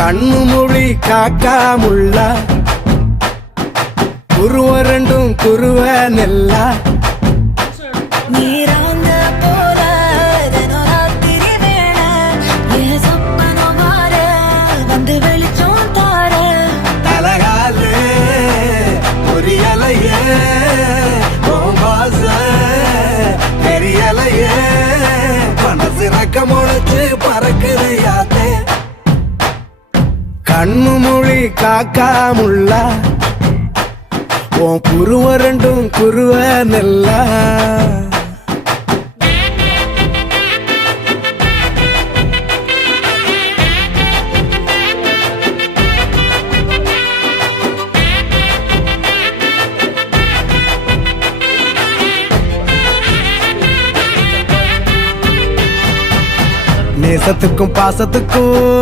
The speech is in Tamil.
கண்ணு மொழி காக்காமுள்ள குருவ ரெண்டும் குருவ நெல்லா நீராங்க போல ராத்திரி வேண என் சொப்பனம் மாற வந்து வெளிச்சம் தார தலகாலே பொரியலையே பாச பெரியலையே மனசு ரக்க முளைச்சு பறக்குது யாத்தே கண்ணு மொழி காக்காமுள்ள உன் குருவ ரெண்டும் குருவ நெல்லா நேசத்துக்கும் பாசத்துக்கும்